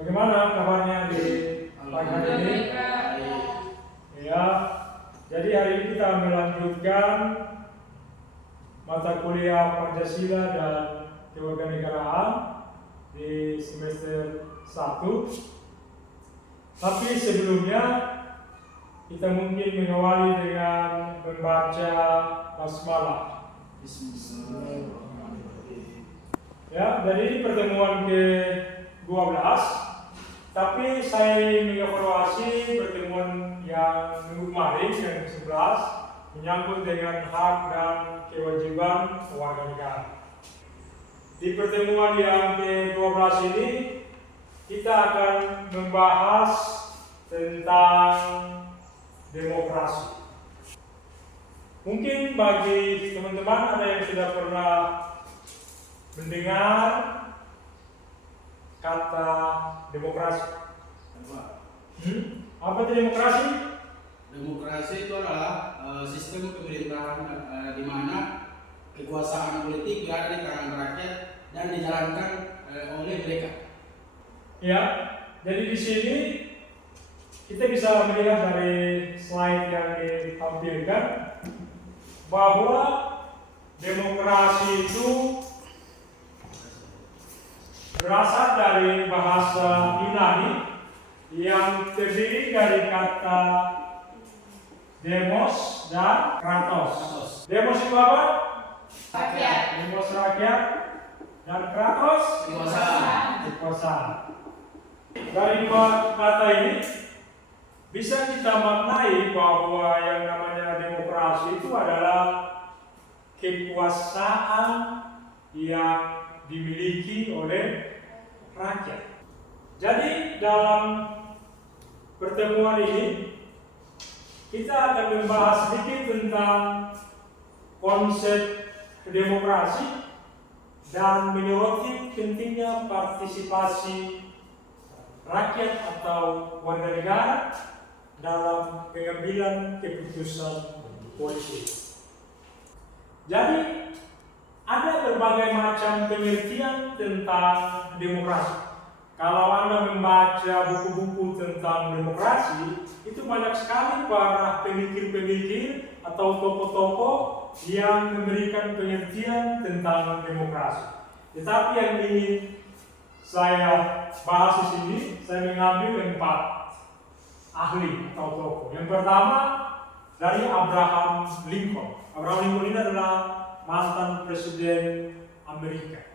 Bagaimana kabarnya di pagi hari ini? Ya, jadi hari ini kita melanjutkan mata kuliah Pancasila dan Kewarganegaraan di semester 1. Tapi sebelumnya kita mungkin mengawali dengan membaca basmalah. Ya, dari pertemuan ke-12, tapi saya mengevaluasi pertemuan yang minggu kemarin yang ke-11 menyangkut dengan hak dan kewajiban warga negara. Di pertemuan yang ke-12 ini kita akan membahas tentang demokrasi. Mungkin bagi teman-teman ada yang sudah pernah mendengar kata demokrasi. Apa itu demokrasi? Demokrasi itu adalah sistem pemerintahan di mana kekuasaan politik berada di tangan rakyat dan dijalankan oleh mereka. Ya, jadi di sini kita bisa melihat dari slide yang ditampilkan bahwa demokrasi itu berasal dari bahasa Yunani yang terdiri dari kata demos dan kratos. Demos itu apa? Rakyat. Demos rakyat dan kratos kekuasaan. Dari dua kata ini bisa kita maknai bahwa yang namanya demokrasi itu adalah kekuasaan yang dimiliki oleh rakyat. Jadi dalam pertemuan ini kita akan membahas sedikit tentang konsep demokrasi dan menyoroti pentingnya partisipasi rakyat atau warga negara dalam pengambilan keputusan politik. Jadi ada berbagai macam pengertian tentang demokrasi. Kalau Anda membaca buku-buku tentang demokrasi, itu banyak sekali para pemikir-pemikir atau tokoh-tokoh yang memberikan pengertian tentang demokrasi. Tetapi yang ingin saya bahas di sini, saya mengambil 4 ahli atau tokoh. Yang pertama dari Abraham Lincoln. Abraham Lincoln ini adalah mantan presiden Amerika.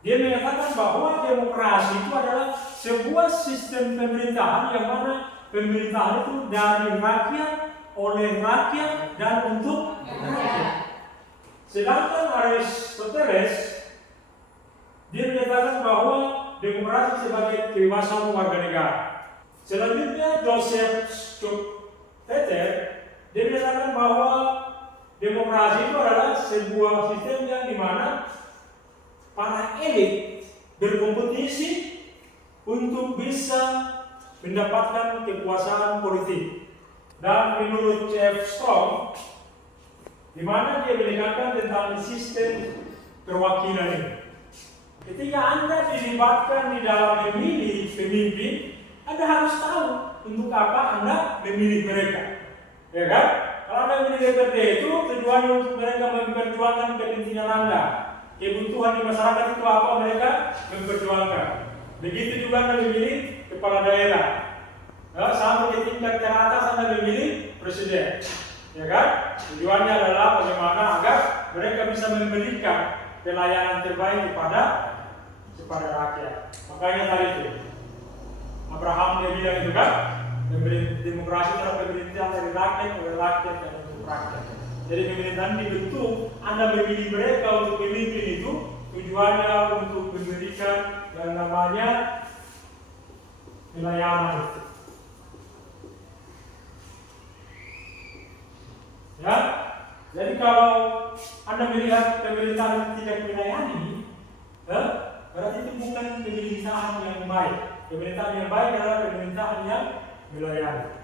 Dia menyatakan bahwa demokrasi itu adalah sebuah sistem pemerintahan yang mana pemerintahan itu dari rakyat, oleh rakyat, dan untuk rakyat. Sedangkan Aristoteles dia menyatakan bahwa demokrasi sebagai kebebasan warga negara. Selanjutnya Joseph Schumpeter dia menyatakan bahwa demokrasi itu adalah sebuah sistem yang dimana para elit berkompetisi untuk bisa mendapatkan kekuasaan politik. Dan menurut C.F. Strong, di mana dia menekankan tentang sistem perwakilan ini. Ketika Anda dilibatkan di dalam memilih pemimpin, Anda harus tahu untuk apa Anda memilih mereka, ya kan? Kalau Anda memilih DPRD itu tujuannya untuk mereka memperjuangkan kepentingan Anda. Kebutuhan di masyarakat itu apa mereka memperjuangkan. Begitu juga Anda memilih kepala daerah. Nah, sampai ke tingkat teratas Anda memilih presiden, ya kan? Tujuannya adalah bagaimana agar mereka bisa memberikan pelayanan terbaik kepada rakyat. Makanya tadi itu Abraham dia bilang itu kan, demokrasi adalah pemerintahan dari rakyat, oleh rakyat, dan untuk rakyat. Jadi pemerintahan dibentuk, Anda memilih mereka untuk memimpin itu, tujuannya untuk memberikan yang namanya pelayanan. Ya, jadi kalau Anda melihat pemerintahan tidak melayani, berarti itu bukan pemerintahan yang baik. Pemerintahan yang baik adalah pemerintahan yang melayani.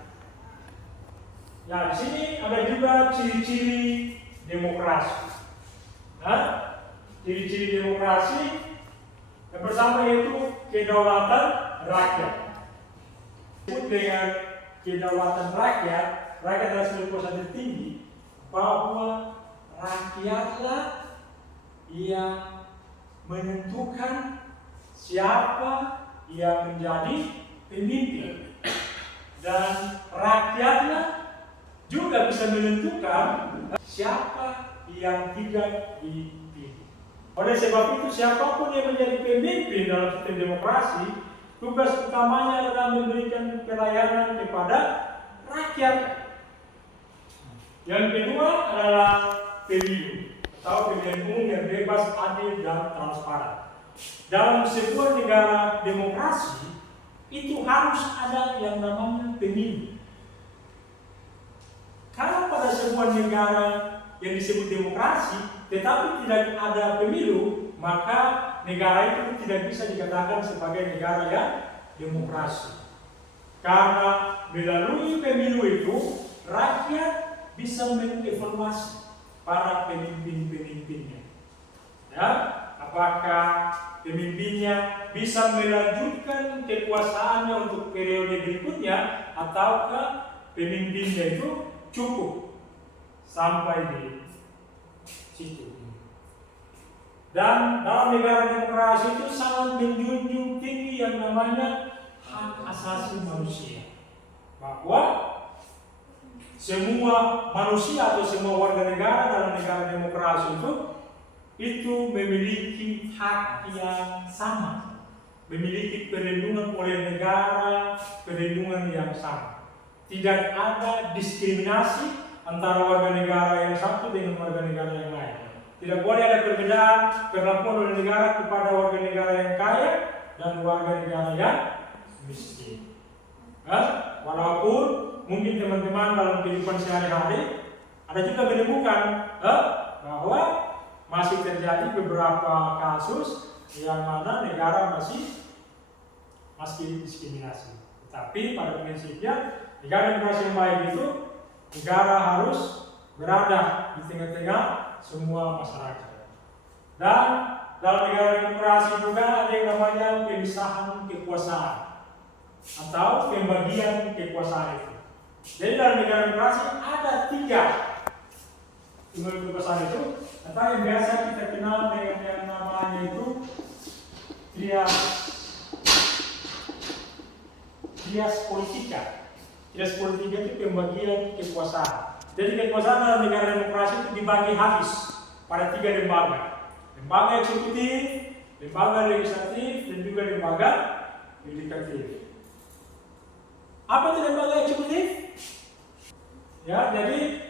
Nah, di sini ada juga ciri-ciri demokrasi. Ciri-ciri demokrasi yang pertama yaitu kedaulatan rakyat. Disebut dengan kedaulatan rakyat, rakyat adalah sebuah kuasa tertinggi, bahwa rakyatlah yang menentukan siapa yang menjadi pemimpin, dan rakyatlah juga bisa menentukan siapa yang tidak dipilih. Oleh sebab itu, siapapun yang menjadi pemimpin dalam sistem demokrasi, tugas utamanya adalah memberikan pelayanan kepada rakyat. Yang kedua adalah pemilu atau pemilihan umum yang bebas, adil, dan transparan. Dalam sebuah negara demokrasi itu harus ada yang namanya pemilu. Kalau pada sebuah negara yang disebut demokrasi tetapi tidak ada pemilu, maka negara itu tidak bisa dikatakan sebagai negara yang demokrasi. Karena melalui pemilu itu rakyat bisa mengevaluasi para pemimpin-pemimpinnya. Ya, apakah pemimpinnya bisa melanjutkan kekuasaannya untuk periode berikutnya, ataukah pemimpinnya itu cukup sampai di situ. Dan dalam negara demokrasi itu sangat menjunjung tinggi yang namanya hak asasi manusia, bahwa semua manusia atau semua warga negara dalam negara demokrasi itu memiliki hak yang sama, memiliki perlindungan oleh negara, perlindungan yang sama. Tidak ada diskriminasi antara warga negara yang satu dengan warga negara yang lain. Tidak boleh ada perbedaan perlakuan oleh negara kepada warga negara yang kaya dan warga negara yang miskin. Walaupun mungkin teman-teman dalam kehidupan sehari-hari ada juga menemukan bahwa masih terjadi beberapa kasus yang mana negara masih diskriminasi. Tapi pada prinsipnya negara demokrasi yang baik itu negara harus berada di tengah-tengah semua masyarakat. Dan dalam negara demokrasi juga ada yang namanya pemisahan kekuasaan atau pembagian kekuasaan itu. Jadi dalam negara demokrasi ada 3 sumber kekuasaan itu, atau yang biasa kita kenal dengan yang namanya itu trias politika. Trias politika itu pembagian kekuasaan. Jadi kekuasaan dalam negara demokrasi itu dibagi habis pada 3 lembaga. Lembaga eksekutif, lembaga legislatif, dan juga lembaga yudikatif. Apa itu lembaga eksekutif? Ya, jadi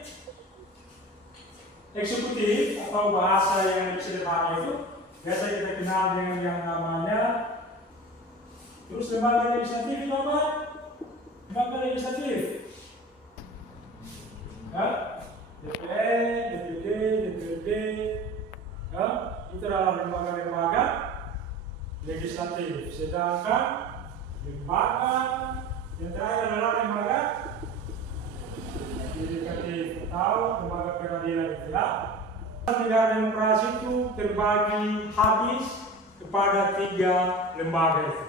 eksekutif atau bahasa yang lebih sederhana itu biasa kita kenal dengan yang namanya. Terus lembaga legislatif itu apa? Lembaga legislatif, ya, DPR, DPD, DPRD, ya, itu adalah lembaga-lembaga legislatif. Sedangkan lembaga yang terakhir adalah lembaga yudikatif atau lembaga peradilan. Ya, negara demokrasi itu terbagi habis kepada 3 lembaga itu.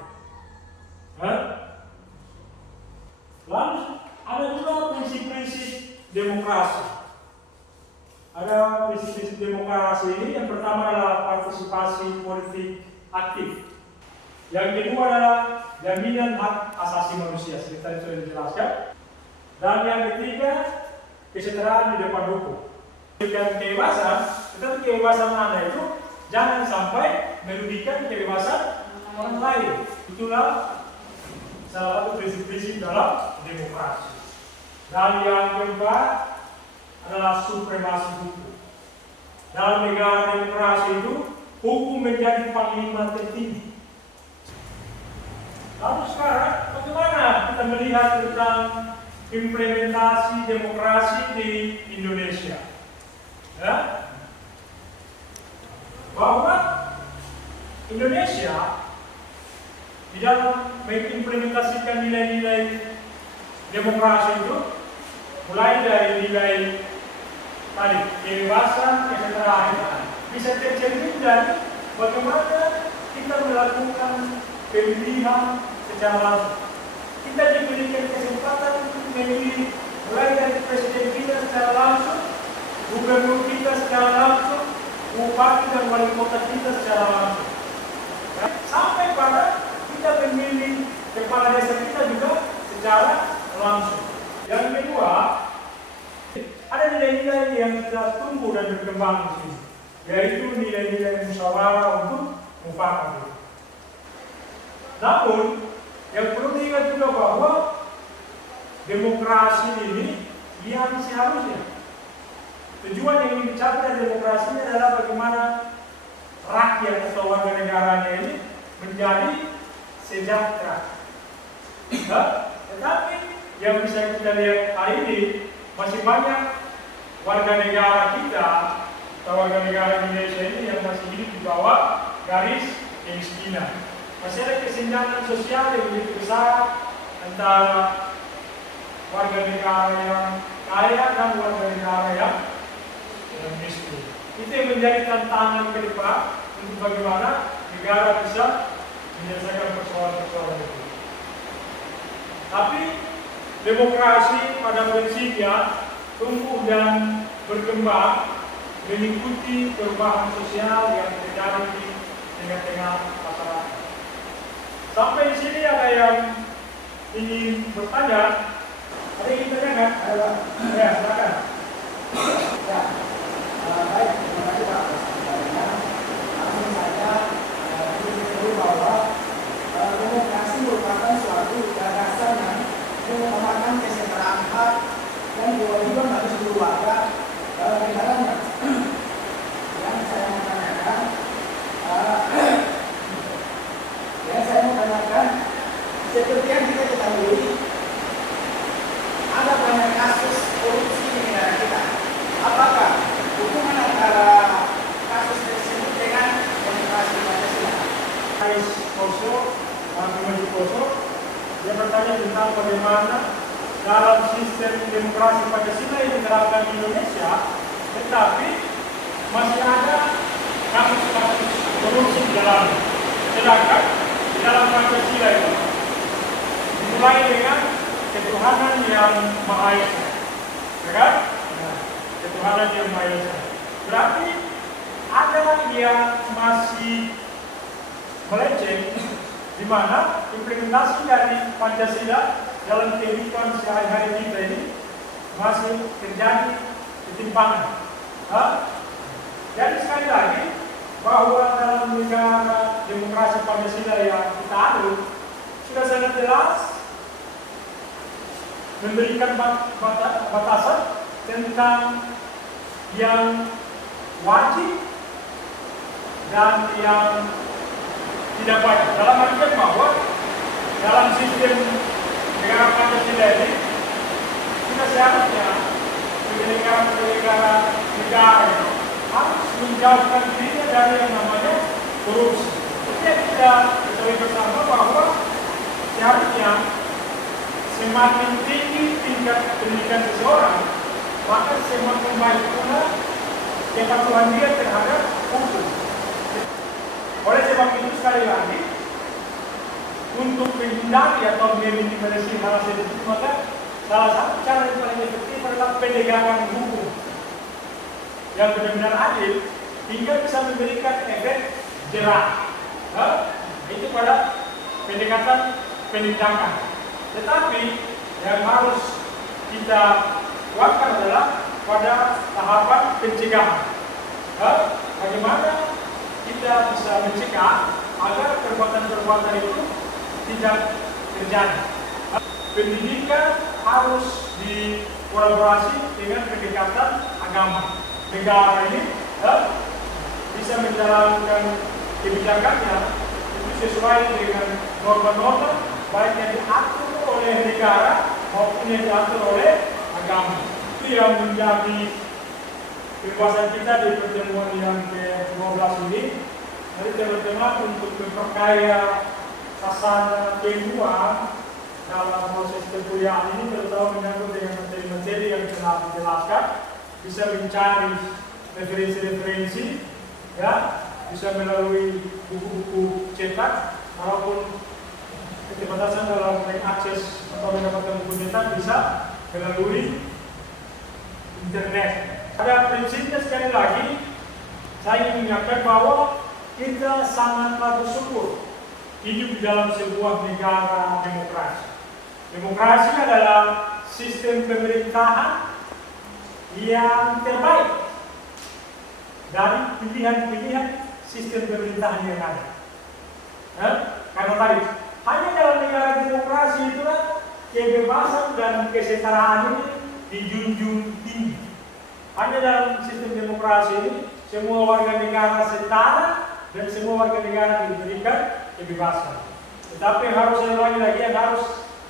Lalu ada juga prinsip-prinsip demokrasi. Ada prinsip-prinsip demokrasi ini, yang pertama adalah partisipasi politik aktif. Yang kedua adalah jaminan hak asasi manusia, seperti tadi sudah dijelaskan. Dan yang ketiga, kesetaraan di depan hukum. Dan kebebasan, tetapi kebebasan Anda itu jangan sampai merugikan kebebasan orang lain. Itulah salah satu prinsip-prinsip dalam demokrasi. Dan yang keempat adalah supremasi hukum. Dalam negara demokrasi itu, hukum menjadi panglima tertinggi. Lalu sekarang, bagaimana kita melihat tentang implementasi demokrasi di Indonesia? Ya? Bahwa Indonesia di dalam mengimplementasikan nilai-nilai demokrasi itu, mulai dari nilai tadi kebebasan, kesetaraan, bisa tercermin dari bagaimana kita melakukan pemilihan secara langsung. Kita diberikan kesempatan untuk memilih mulai dari presiden kita secara langsung, gubernur kita secara langsung, bupati dan wali kota kita secara langsung. Sampai pada kita memilih kepala desa kita juga secara langsung. Yang kedua, ada nilai-nilai yang kita tumbuh dan berkembang di sini, yaitu nilai-nilai musyawarah untuk mufakat. Namun, yang perlu diingat juga bahwa demokrasi ini yang seharusnya tujuan yang ingin dicapai dari demokrasi ini adalah bagaimana rakyat atau warga negaranya ini menjadi sejahtera. Tetapi yang bisa kita lihat hari ini masih banyak warga negara kita atau warga negara Indonesia ini yang masih hidup di bawah garis kemiskinan. Masih ada kesenjangan sosial yang begitu besar antara warga negara yang kaya dan warga negara yang miskin. Itu yang menjadi tantangan ke depan untuk bagaimana negara bisa menyelesaikan persoalan-persoalan itu. Tapi demokrasi pada prinsipnya tumbuh dan berkembang mengikuti perubahan sosial yang terjadi di tengah-tengah masyarakat. Sampai di sini ada yang ingin bertanya? Ada yang ingin bertanya? Ya, silakan. Ya, baik, terima kasih Pak. Langsung saja ingin diketahui bahwa demokrasi merupakan suatu gagasan yang mengutamakan kesetaraan hak dan kewajiban bagi seluruh warga negaranya. Yang saya mau tanyakan, seperti yang kita ketahui, ada banyak kasus korupsi di negara kita. Apakah hubungan antara kasus tersebut dengan demokrasi Pancasila? Dia bertanya tentang bagaimana dalam sistem demokrasi Pancasila yang diterapkan di Indonesia, tetapi masih ada kasus-kasus korupsi di dalamnya. Sedangkan di dalam Pancasila itu dimulai dengan ketuhanan yang Maha Esa, ya kan? Nah, ketuhanan yang Maha Esa. Berarti ada yang masih melenceng, di mana implementasi dari Pancasila dalam kehidupan sehari-hari kita ini masih terjadi ketimpangan. Jadi sekali lagi bahwa dalam negara demokrasi Pancasila yang kita anut sudah sangat jelas memberikan batasan tentang yang wajib dan yang tidak wajib. Dalam artian bahwa dalam sistem negara Pancasila ini sudah seharusnya negara itu harus menjauhkan dirinya dari yang namanya korupsi. Jadi kita ketahui bersama bahwa seharusnya semakin tinggi tingkat pendidikan seseorang, maka semakin baik pula kepatuhan dia terhadap hukum. Oleh sebab itu sekali lagi, untuk menghindari atau meminimalisir hal seperti itu, maka salah satu cara yang paling efektif adalah penegakan hukum yang benar-benar adil hingga bisa memberikan efek jerak. Itu pada pendekatan penindakan. Tetapi yang harus kita kuatkan adalah pada tahapan pencegahan. Bagaimana kita bisa mencegah agar perbuatan-perbuatan itu tidak terjadi. Pendidikan harus dikolaborasi dengan pendekatan agama. Negara ini bisa menjalankan kebijakannya itu sesuai dengan norma-norma baik yang diatur oleh negara maupun yang diatur oleh agama. Itu yang menjadi kekuasaan kita di pertemuan yang ke-12 ini. Jadi teman-teman untuk memperkaya sasana keilmuan dalam proses perkuliahan ini, terutama menyangkut dengan materi-materi yang telah dijelaskan, bisa mencari referensi-referensi, ya, bisa melalui buku-buku cetak walaupun keterbatasan dalam mengakses atau mendapatkan buku cetak bisa melalui internet. Pada prinsipnya sekali lagi saya ingin mengingatkan bahwa kita sangatlah bersyukur hidup di dalam sebuah negara demokrasi. Demokrasi adalah sistem pemerintahan yang terbaik dari pilihan-pilihan sistem pemerintahan yang ada. Karena tadi hanya dalam negara demokrasi itulah kebebasan dan kesetaraan ini dijunjung tinggi. Hanya dalam sistem demokrasi ini semua warga negara setara dan semua warga negara diberikan kebebasan. Tetapi yang harus saya ulangi lagi, yang harus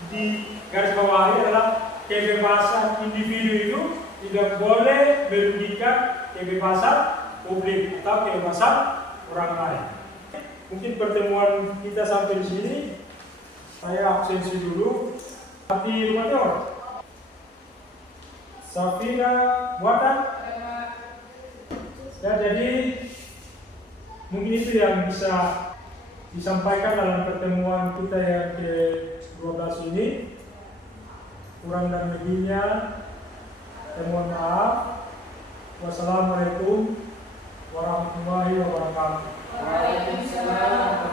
digarisbawahi adalah kebebasan individu itu tidak boleh merugikan kebebasan publik atau kebebasan orang lain. Mungkin pertemuan kita sampai di sini. Saya absensi dulu. Tapi rumah Tior, Safina Buatan. Ya, jadi mungkin itu yang bisa disampaikan dalam pertemuan kita yang ke-12 ini. Kurang dan lebihnya saya mohon maaf. Wassalamualaikum warahmatullahi wabarakatuh. Waalaikumsalam.